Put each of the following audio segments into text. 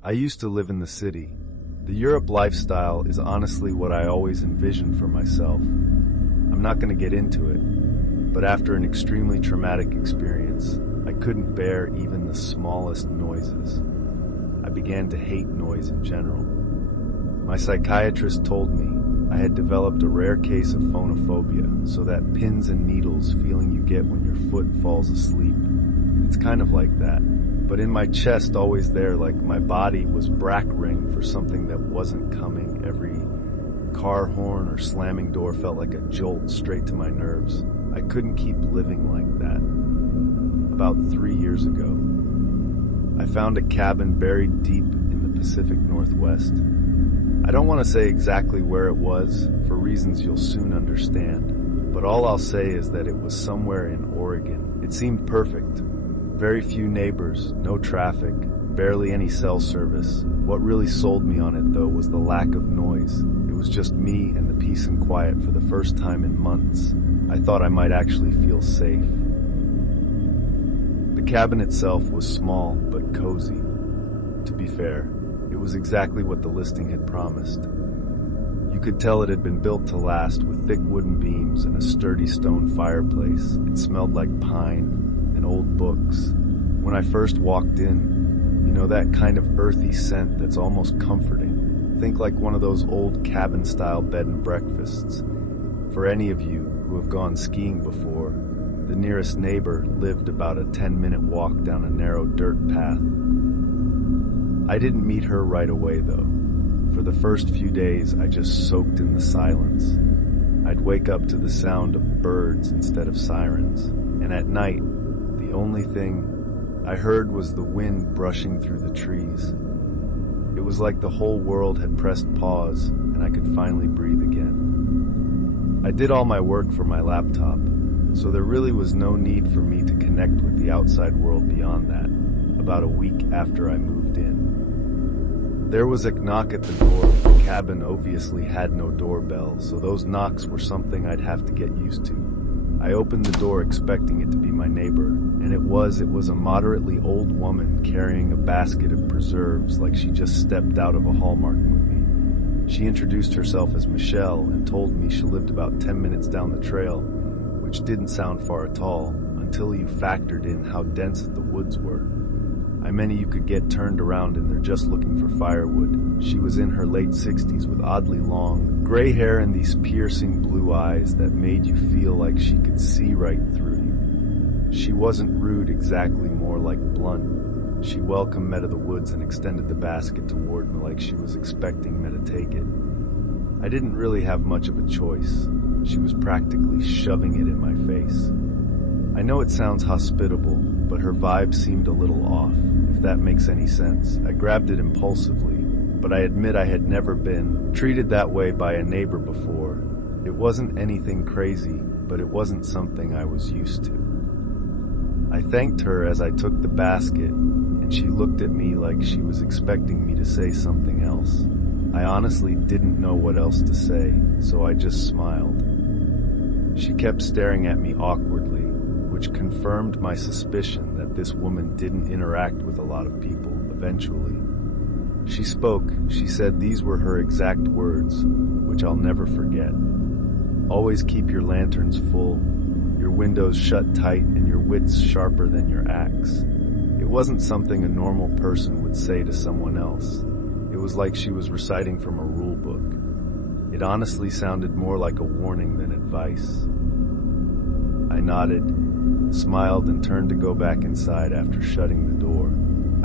I used to live in the city. The Europe lifestyle is honestly what I always envisioned for myself. I'm not going to get into it, but after an extremely traumatic experience, I couldn't bear even the smallest noises. I began to hate noise in general. My psychiatrist told me I had developed a rare case of phonophobia, so that pins and needles feeling you get when your foot falls asleep. It's kind of like that, but in my chest, always there, like my body was brack ring for something that wasn't coming. Every car horn or slamming door felt like a jolt straight to my nerves. I couldn't keep living like that. About 3 years ago, I found a cabin buried deep in the Pacific Northwest. I don't want to say exactly where it was, for reasons you'll soon understand, but all I'll say is that it was somewhere in Oregon. It seemed perfect. Very few neighbors, no traffic, barely any cell service. What really sold me on it, though, was the lack of noise. It was just me and the peace and quiet for the first time in months. I thought I might actually feel safe. The cabin itself was small but cozy. To be fair, it was exactly what the listing had promised. You could tell it had been built to last, with thick wooden beams and a sturdy stone fireplace. It smelled like pine and old books. When I first walked in, you know, that kind of earthy scent that's almost comforting. Think like one of those old cabin-style bed and breakfasts. For any of you who have gone skiing before, the nearest neighbor lived about a 10-minute walk down a narrow dirt path. I didn't meet her right away, though. For the first few days, I just soaked in the silence. I'd wake up to the sound of birds instead of sirens, and at night, the only thing I heard was the wind brushing through the trees. It was like the whole world had pressed pause, and I could finally breathe again. I did all my work from my laptop, so there really was no need for me to connect with the outside world beyond that, about a week after I moved in. There was a knock at the door. The cabin obviously had no doorbell, so those knocks were something I'd have to get used to. I opened the door expecting it to be my neighbor, and it was a moderately old woman carrying a basket of preserves like she just stepped out of a Hallmark movie. She introduced herself as Michelle and told me she lived about 10 minutes down the trail, which didn't sound far at all until you factored in how dense the woods were. I mean, you could get turned around and they're just looking for firewood. She was in her late 60s with oddly long, gray hair and these piercing blue eyes that made you feel like she could see right through you. She wasn't rude exactly, more like blunt. She welcomed me to the woods and extended the basket toward me like she was expecting me to take it. I didn't really have much of a choice. She was practically shoving it in my face. I know it sounds hospitable, but her vibe seemed a little off, if that makes any sense. I grabbed it impulsively, but I admit I had never been treated that way by a neighbor before. It wasn't anything crazy, but it wasn't something I was used to. I thanked her as I took the basket, and she looked at me like she was expecting me to say something else. I honestly didn't know what else to say, so I just smiled. She kept staring at me awkwardly, which confirmed my suspicion that this woman didn't interact with a lot of people. Eventually, she spoke. She said these were her exact words, which I'll never forget. Always keep your lanterns full, your windows shut tight, and your wits sharper than your axe. It wasn't something a normal person would say to someone else. It was like she was reciting from a rule book. It honestly sounded more like a warning than advice. I nodded, smiled, and turned to go back inside after shutting the door.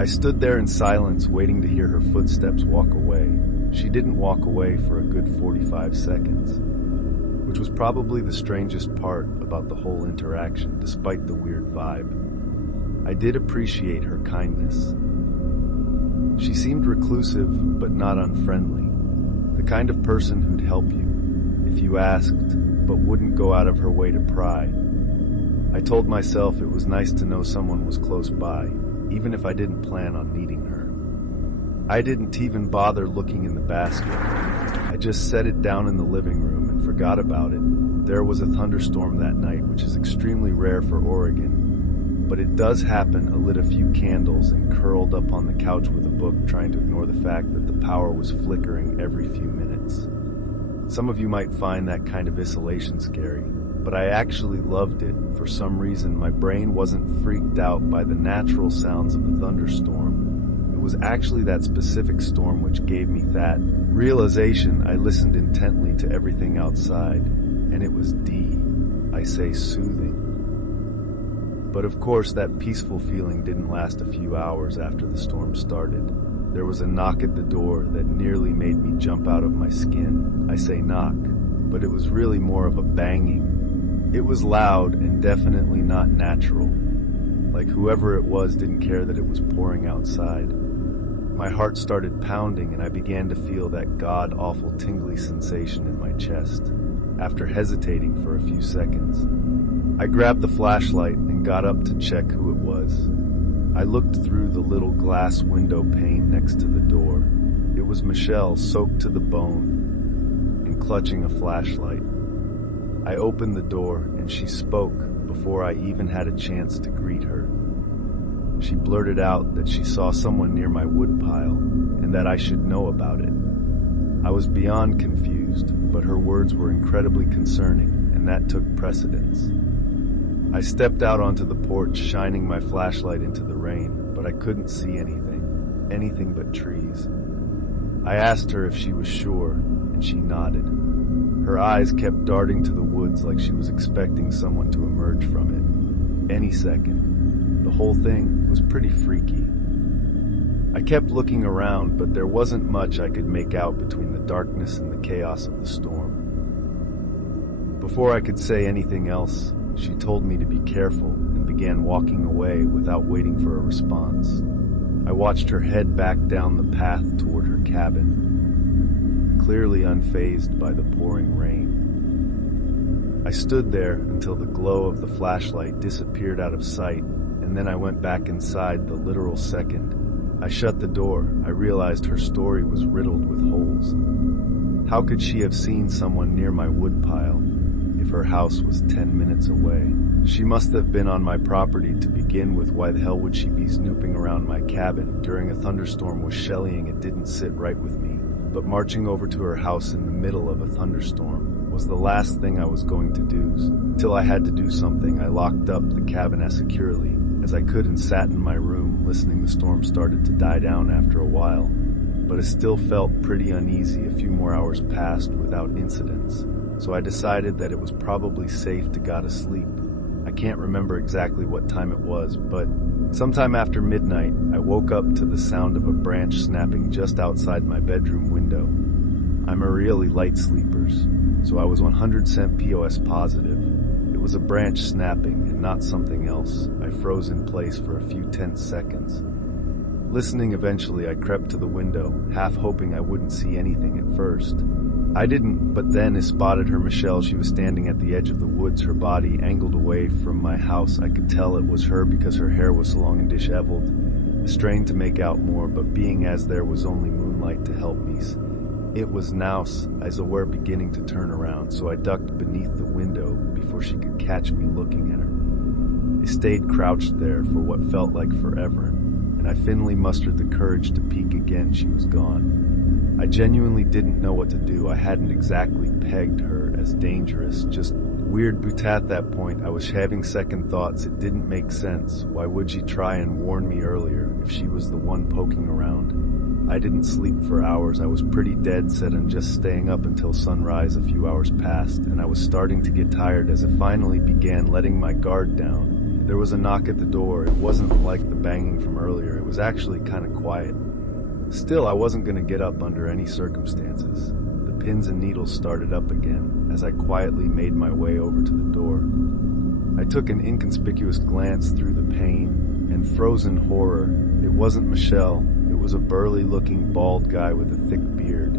I stood there in silence, waiting to hear her footsteps walk away. She didn't walk away for a good 45 seconds, which was probably the strangest part about the whole interaction, despite the weird vibe. I did appreciate her kindness. She seemed reclusive, but not unfriendly. The kind of person who'd help you if you asked, but wouldn't go out of her way to pry. I told myself it was nice to know someone was close by, even if I didn't plan on needing her. I didn't even bother looking in the basket. I just set it down in the living room and forgot about it. There was a thunderstorm that night, which is extremely rare for Oregon. but it does happen. I lit a few candles and curled up on the couch with a book, trying to ignore the fact that the power was flickering every few minutes. Some of you might find that kind of isolation scary, but I actually loved it. For some reason, my brain wasn't freaked out by the natural sounds of the thunderstorm. It was actually that specific storm which gave me that realization. I listened intently to everything outside, and it was soothing. But of course, that peaceful feeling didn't last a few hours after the storm started. There was a knock at the door that nearly made me jump out of my skin. I say knock, but it was really more of a banging. It was loud and definitely not natural. Like whoever it was didn't care that it was pouring outside. My heart started pounding and I began to feel that god-awful tingly sensation in my chest. After hesitating for a few seconds, I grabbed the flashlight and got up to check who it was. I looked through the little glass window pane next to the door. It was Michelle, soaked to the bone and clutching a flashlight. I opened the door and she spoke before I even had a chance to greet her. She blurted out that she saw someone near my woodpile and that I should know about it. I was beyond confused, but her words were incredibly concerning, and that took precedence. I stepped out onto the porch, shining my flashlight into the rain, but I couldn't see anything but trees. I asked her if she was sure, and she nodded. Her eyes kept darting to the woods like she was expecting someone to emerge from it any second. The whole thing was pretty freaky. I kept looking around, but there wasn't much I could make out between the darkness and the chaos of the storm. Before I could say anything else, she told me to be careful and began walking away without waiting for a response. I watched her head back down the path toward her cabin, clearly unfazed by the pouring rain. I stood there until the glow of the flashlight disappeared out of sight, and then I went back inside the literal second I shut the door. I realized her story was riddled with holes. How could she have seen someone near my woodpile if her house was 10 minutes away? She must have been on my property to begin with. Why the hell would she be snooping around my cabin during a thunderstorm? Was shellying? It didn't sit right with me. But marching over to her house in the middle of a thunderstorm was the last thing I was going to do. Till I had to do something, I locked up the cabin as securely as I could and sat in my room listening. The storm started to die down after a while, but it still felt pretty uneasy. A few more hours passed without incidents, so I decided that it was probably safe to go to sleep. I can't remember exactly what time it was, but sometime after midnight, I woke up to the sound of a branch snapping just outside my bedroom window. I'm a really light sleeper, so I was 100% POS positive. It was a branch snapping and not something else. I froze in place for a few tense seconds. Listening, eventually I crept to the window, half hoping I wouldn't see anything at first. I didn't, but then I spotted her, Michelle. She was standing at the edge of the woods, her body angled away from my house. I could tell it was her because her hair was so long and disheveled. I strained to make out more, but being as there was only moonlight to help me, it was now as I were beginning to turn around, so I ducked beneath the window before she could catch me looking at her. I stayed crouched there for what felt like forever, and I finally mustered the courage to peek again. She was gone. I genuinely didn't know what to do. I hadn't exactly pegged her as dangerous, just weird. But at that point, I was having second thoughts. It didn't make sense. Why would she try and warn me earlier if she was the one poking around? I didn't sleep for hours. I was pretty dead set on just staying up until sunrise. A few hours passed, and I was starting to get tired as I finally began letting my guard down. There was a knock at the door. It wasn't like the banging from earlier. It was actually kind of quiet. Still, I wasn't going to get up under any circumstances. The pins and needles started up again as I quietly made my way over to the door. I took an inconspicuous glance through the pane and frozen horror. It wasn't Michelle. It was a burly-looking bald guy with a thick beard.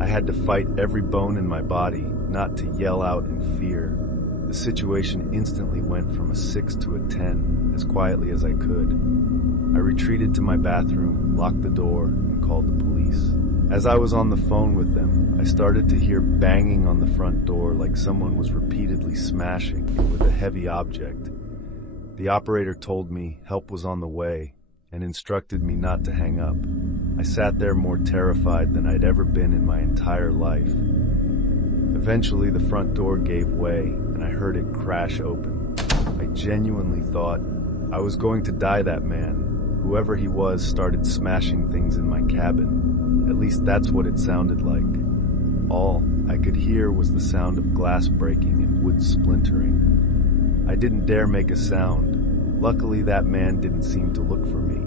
I had to fight every bone in my body not to yell out in fear. The situation instantly went from a 6 to a 10 as quietly as I could. I retreated to my bathroom, locked the door, and called the police. As I was on the phone with them, I started to hear banging on the front door like someone was repeatedly smashing it with a heavy object. The operator told me help was on the way and instructed me not to hang up. I sat there more terrified than I'd ever been in my entire life. Eventually, the front door gave way and I heard it crash open. I genuinely thought I was going to die. That man, whoever he was, started smashing things in my cabin. At least that's what it sounded like. All I could hear was the sound of glass breaking and wood splintering. I didn't dare make a sound. Luckily, that man didn't seem to look for me,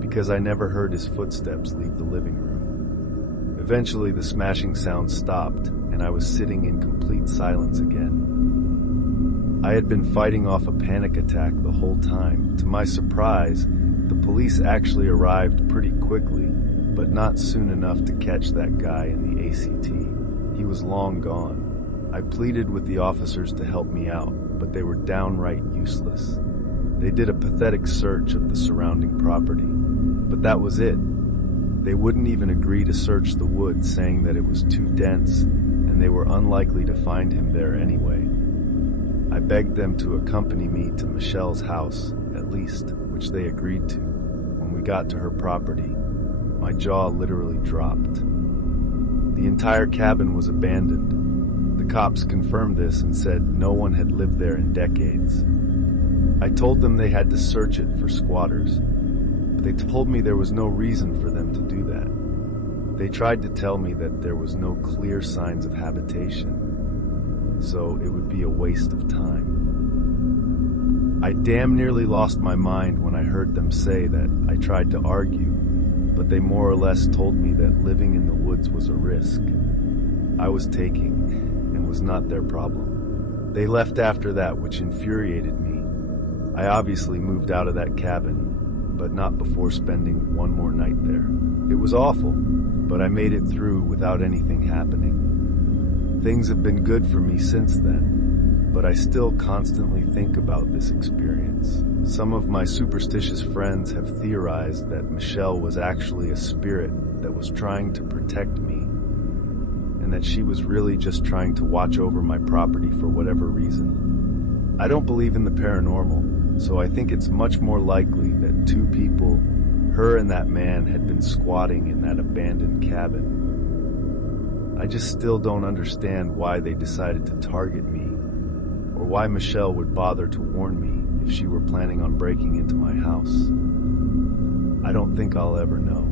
because I never heard his footsteps leave the living room. Eventually, the smashing sound stopped, and I was sitting in complete silence again. I had been fighting off a panic attack the whole time. To my surprise, the police actually arrived pretty quickly, but not soon enough to catch that guy in the ACT. He was long gone. I pleaded with the officers to help me out, but they were downright useless. They did a pathetic search of the surrounding property, but that was it. They wouldn't even agree to search the woods, saying that it was too dense and they were unlikely to find him there anyway. I begged them to accompany me to Michelle's house, at least, which they agreed to. When we got to her property, my jaw literally dropped. The entire cabin was abandoned. The cops confirmed this and said no one had lived there in decades. I told them they had to search it for squatters, but they told me there was no reason for them to do that. They tried to tell me that there was no clear signs of habitation, so it would be a waste of time. I damn nearly lost my mind when I heard them say that I tried to argue, but they more or less told me that living in the woods was a risk I was taking and was not their problem. They left after that, which infuriated me. I obviously moved out of that cabin, but not before spending one more night there. It was awful, but I made it through without anything happening. Things have been good for me since then, but I still constantly think about this experience. Some of my superstitious friends have theorized that Michelle was actually a spirit that was trying to protect me, and that she was really just trying to watch over my property for whatever reason. I don't believe in the paranormal, so I think it's much more likely that two people, her and that man, had been squatting in that abandoned cabin. I just still don't understand why they decided to target me, or why Michelle would bother to warn me if she were planning on breaking into my house. I don't think I'll ever know.